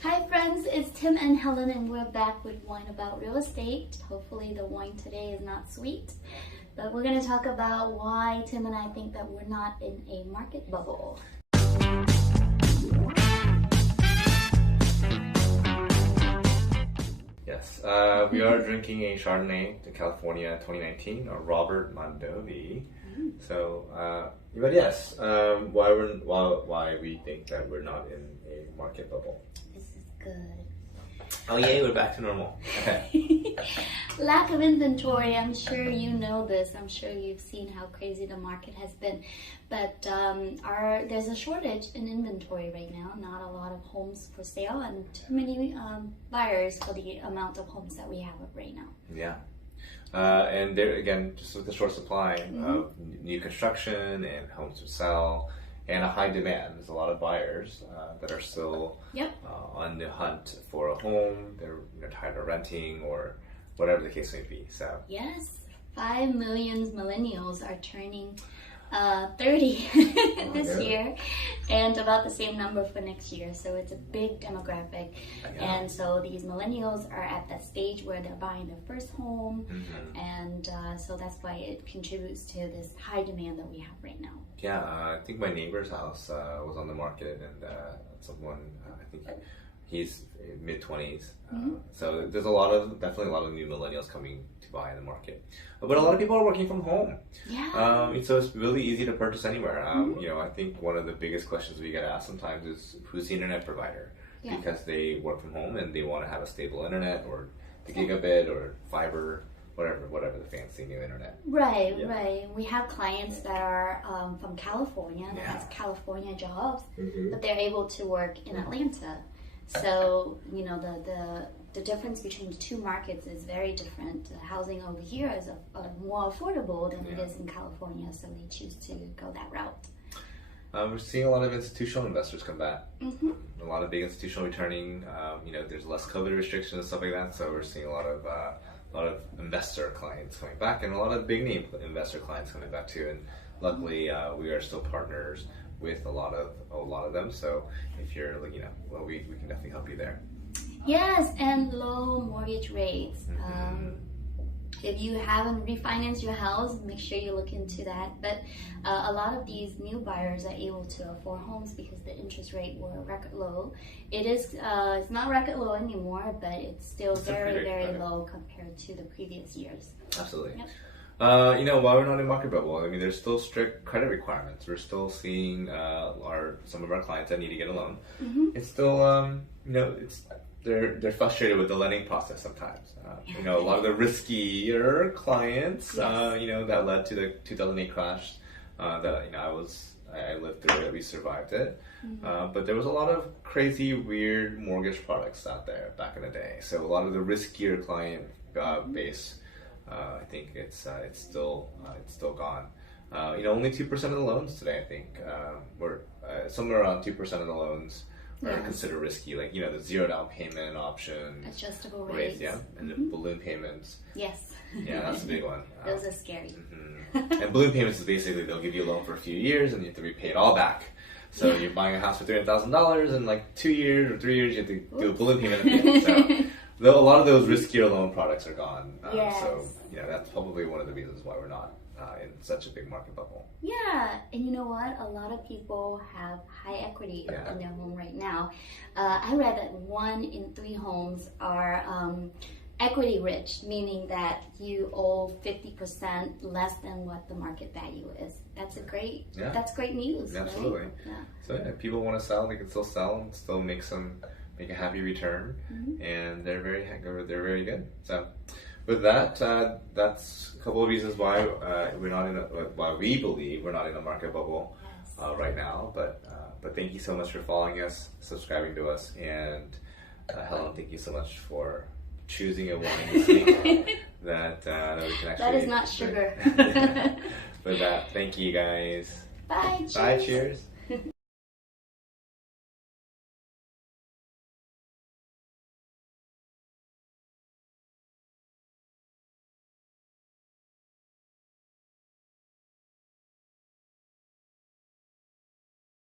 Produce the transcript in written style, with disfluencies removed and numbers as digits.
Hi friends, it's Tim and Helen and we're back with wine about real estate. Hopefully the wine today is not sweet, but we're going to talk about why Tim and I think that we're not in a market bubble. Yes, we are drinking a Chardonnay to California 2019, or Robert Mondavi. So, but yes, why we think that we're not in a market bubble. This is good. Oh yay, we're back to normal. Okay. Lack of inventory, I'm sure you know this. I'm sure you've seen how crazy the market has been. But there's a shortage in inventory right now. Not a lot of homes for sale and too many buyers for the amount of homes that we have right now. Yeah. And there again, just with the short supply of new construction and homes to sell, and a high demand. There's a lot of buyers that are still on the hunt for a home. They're tired of renting or whatever the case may be. So yes, 5 million millennials are turning 30 this year, and about the same number for next year. So it's a big demographic, and so these millennials are at that stage where they're buying their first home, and so that's why it contributes to this high demand that we have right now. Yeah, I think my neighbor's house was on the market, and someone, I think he's mid-20s. So there's definitely a lot of new millennials coming to buy in the market. But a lot of people are working from home. Yeah. So it's really easy to purchase anywhere. I think one of the biggest questions we get asked sometimes is, who's the internet provider? Yeah. Because they work from home and they want to have a stable internet, or the gigabit or fiber, whatever the fancy new internet. Right. We have clients that are from California, that has California jobs, but they're able to work in Atlanta. So, the difference between the two markets is very different. The housing over here is more affordable than it is in California, so they choose to go that route. We're seeing a lot of institutional investors come back. A lot of big institutional returning. There's less COVID restrictions and stuff like that, so we're seeing a lot of investor clients coming back, and a lot of big name investor clients coming back too. And luckily, we are still partners with a lot of them. So if you're, we can definitely help you there. Yes, and low mortgage rates. If you haven't refinanced your house, make sure you look into that. But a lot of these new buyers are able to afford homes because the interest rate were record low. It's not record low anymore, but it's still very, very low compared to the previous years. Absolutely. Yep. While we're not in market bubble, there's still strict credit requirements. We're still seeing some of our clients that need to get a loan. It's still, they're frustrated with the lending process sometimes. A lot of the riskier clients, that led to the 2008 crash that I lived through it. We survived it. But there was a lot of crazy, weird mortgage products out there back in the day. So a lot of the riskier client base. I think it's still gone. Only 2% of the loans today, I think, were somewhere around 2% of the loans are considered risky. Like the zero down payment option, adjustable rates, and the balloon payments. Yes. Yeah, that's a big one. Those are scary. And balloon payments is basically they'll give you a loan for a few years and you have to repay it all back. So you're buying a house for $300,000, and like 2 years or 3 years you have to do a balloon payment at the end. So a lot of those riskier loan products are gone. So that's probably one of the reasons why we're not in such a big market bubble. Yeah, and you know what? A lot of people have high equity in their home right now. I read that 1 in 3 homes are equity rich, meaning that you owe 50% less than what the market value is. That's great news. Absolutely. Right? Yeah. So if people want to sell, they can still sell and still make a happy return, and they're very good. So with that, that's a couple of reasons why why we believe we're not in a market bubble right now. But thank you so much for following us, subscribing to us, and Helen, thank you so much for choosing a wine this week that we can actually. That is not sugar. With that, thank you guys. Bye. Bye. Cheers.